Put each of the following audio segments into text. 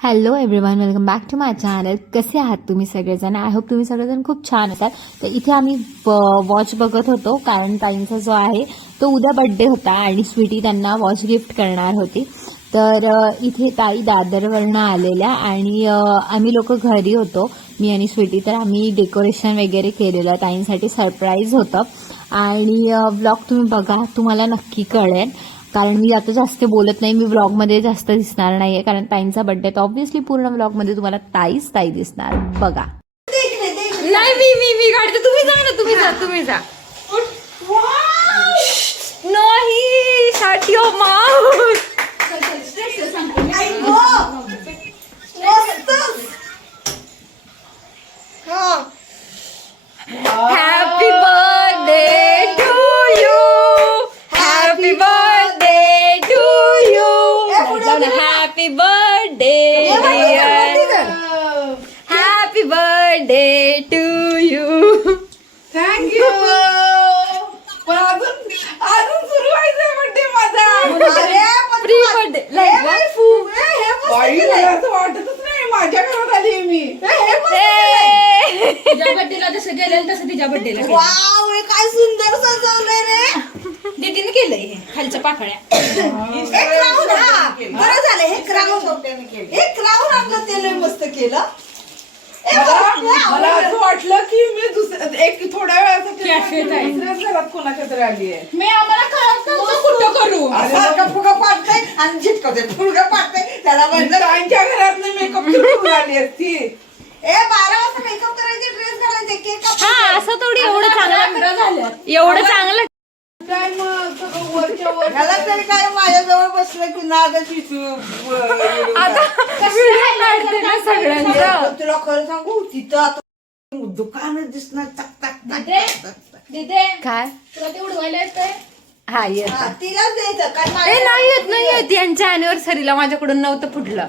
Hello everyone welcome back to my channel कसे आहात तुम्ही सगळेजण? आय होप तुम्ही सगळेजण खूप छान असाल तर इथे आम्ही वॉच बघत होतो. कारण ताईंचा जो आहे तो उद्या बड्डे होता आणि स्वीटी त्यांना वॉच गिफ्ट करणार होती. तर इथे ताई दादरवरनं आलेल्या आणि आम्ही लोक घरी होतो. मी आणि स्वीटी तर आम्ही डेकोरेशन वगैरे केलेलं. ताईंसाठी सरप्राईज होतं. आणि ब्लॉग तुम्ही बघा. तुम्हाला नक्की कळेल. कारण मी आता जास्त बोलत नाही मी व्लॉगमध्ये जास्त दिसणार नाहीये. कारण ताईंचा बड्डे तर ऑब्व्हियसली पूर्ण व्लॉगमध्ये तुम्हाला ताईच ताई दिसणार. बघा. नाही मी मी मी काढते तुम्ही जा ना तुम्ही जा तुम्ही जा. नाही साठी ओ Mouse happy birthday to you happy birthday to you happy birthday happy birthday to you thank you पण अजून अजून सुरू व्हायचंय माझा. प्री बर्थडे बाई, मला असं वाटतच नाही. माझ्या घरात आली मी. तुझ्या बड्डेला जसं गेलेलं तसं तिच्या बड्डेला वाव हे काय सुंदर सजवलंय रे. दीदीने केलंय हे खालच्या पाकळ्या. हे क्राऊन हा. बरं झालं हे क्राऊन हे क्राऊन आपलं ते लय मस्त केलं. ए, मला मला असं वाटलं की मी दुसऱ्या एक थोड्या वेळासाठी. दुसऱ्याच घरात कोणाच्या तरी आली आहे. मी आम्हाला कळत नव्हतं कुठं करू? सारखं फुगा पाडतंय आणि झिटकवते फुगा पाडतंय. त्याला म्हणलं त्यांच्या घरात मेकअप करून आली असती. ए बारा वाजता मेकअप करायचे ड्रेस घालायचे केक हा असं थोडी एवढं चांगलं एवढं चांगलं काय मग वरच्या वर तरी काय माझ्याजवळ बसलं की नादाची आता काढते ना सगळ्यांचं. तुला खरं सांगू तिथं आता दुकानच दिसणार चक चक चक, दिदे. काय? तुला ते उडवायला येतंय? हा येत. हा, तिलाच द्यायचं काय ए माझ्या- नाही येत नाही येत. यांच्या अॅनिव्हर्सरीला माझ्याकडून नव्हतं फुटलं.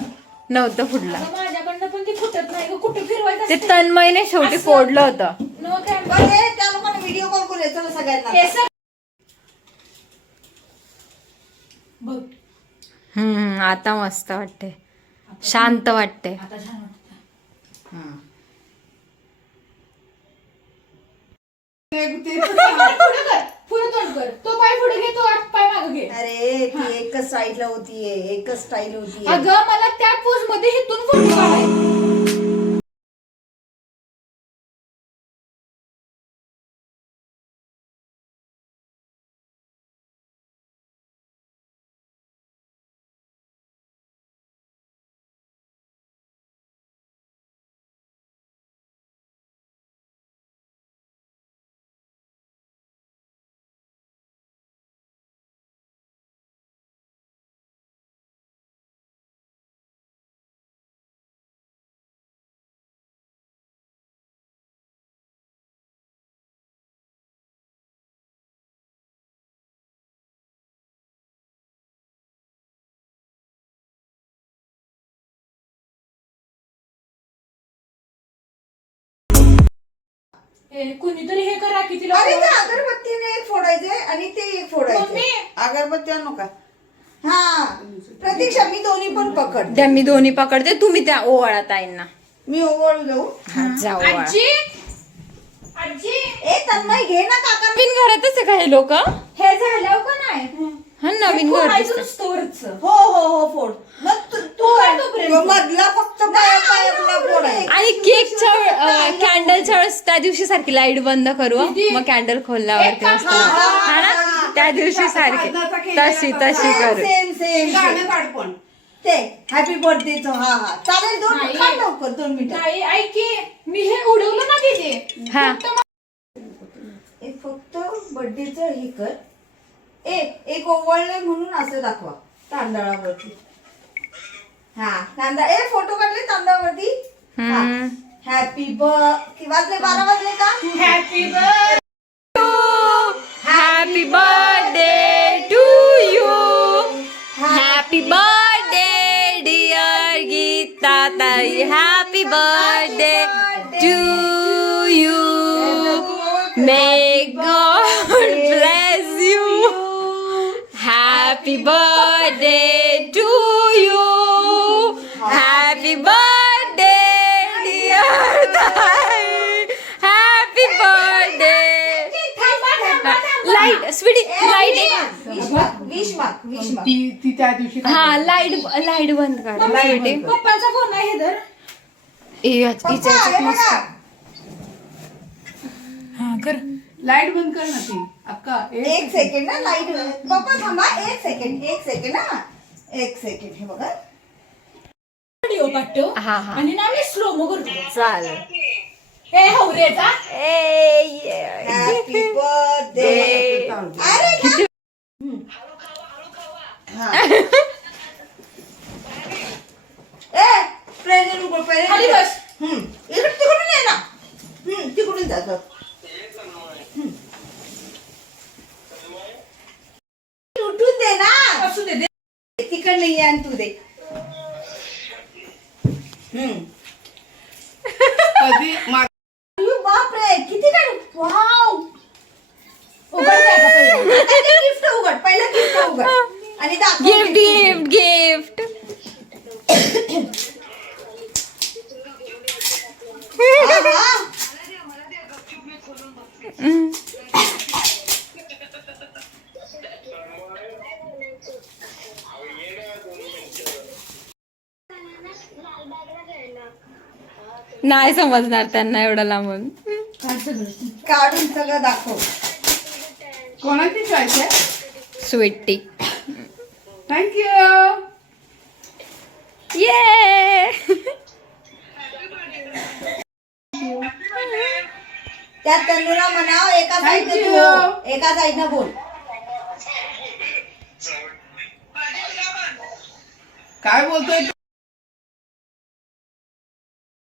नव्हतं फुटलं. माझ्याकडनं पण ती फुटत नाही ग. कुठं फिरवायचं ते तन्मयने शेवटी फोडलं होतं. नो बरं, हे त्या लोकांना व्हिडिओ कॉल करूया चला सगळ्यांना. केसर बघ. हम्म आता मस्त वाटते शांत वाटते. आता छान वाटतं ते- पुढे कर पुढे तोंड कर. तो पाय पुढे घे तो आठ पाय मागे घे. अरे ती एकच साईडला होतीये एकच स्टाईल होतीये. अगं मला त्या पोजमध्ये हिथून फोटो ए, कुणीतरी हे करा की तिला अरे ते अगरबत्तीने एक फोडायचे आणि ते एक फोडायचे. मम्मी. अगरबत्ती आणू का हा प्रतीक्षा मी दोन्ही पण पकड त्या मी दोन्ही पकडते. तुम्ही त्या ओवाळा ताईंना. मी ओवळू जाऊ? हा, जा ओवाळा. आजी! आजी! ए तन्मय घे ना काका. नवीन घरातच आहे का हे लोक? हे झाल्यावर का नाही हा नवीन घर दिसतं. स्टोअरचं हो हो हो फोड मग तू तू काय तोपर्यंत? तो मधला फक्त पाया पायातला फोड आहे आणि केकच्या कॅन्डलच्या वेळेस त्या दिवशी सारखी लाइट बंद करू हं. मग कॅन्डल खोलल्यावरती मस्त हा ना? त्या दिवशी सारखी. तशी तशी करू. सेम सेम गाणं काढ पण. ते हॅपी बर्थडेच हा हा. चालेल दोन नाही. लवकर दोन मिनिटं. नाही ऐक की, मी हे उडवलं ना तिथे हा. एक फक्त बर्थडेच हे कर. ए एक ओवळलंय म्हणून असं दाखवा तांदळावरती. हा तांदळ ए फोटो काढले तांदळावरती? हम्म. हॅपी ब वाजले बारा का happy birth happy birthday to you happy birthday dear Geeta ताई happy birthday to you may God bless you happy birthday to you light ती ती त्या दिवशी काय हा लाइट लाइट बंद कर. स्वीटी पप्पाचा फोन आहे धर ए, पप्पा, ह्याच्यात हे मस्त. हा कर. लाइट बंद कर ना ती. अक्का एक सेकंड ना लाइट पप्पा थांबा. एक सेकंड एक सेकंड ना. एक सेकंड हे बघा. व्हिडिओ पाठव हा हा. आणि ना मी स्लो मो करतो. चालेल. हे ये. हॅपी बर्थडे अरे किती ए प्रेझेंट उघड खाली पहिले बस. हम्म. इकडे तिकडून ये ना. हम्म तिकडून जा जा. हम्म. उठून दे ना. असू दे दे. तिकडनं ये आणि तू दे. हम्म कधी मा- अरे बापरे किती काय वाव उघडताय का पहिले गिफ्ट उघड पहिलं गिफ्ट उघड आणि दाखव गिफ्ट. Gift gift. नाही समजणार त्यांना एवढं लांबून. काढून सगळं दाखव. कोणाची चॉईस आहे? स्वीटी थँक्यू ये त्यात तंदुरा म्हणाव एका साईडनं Thank तू you. एका साईडनं बोल. काय बोलतोय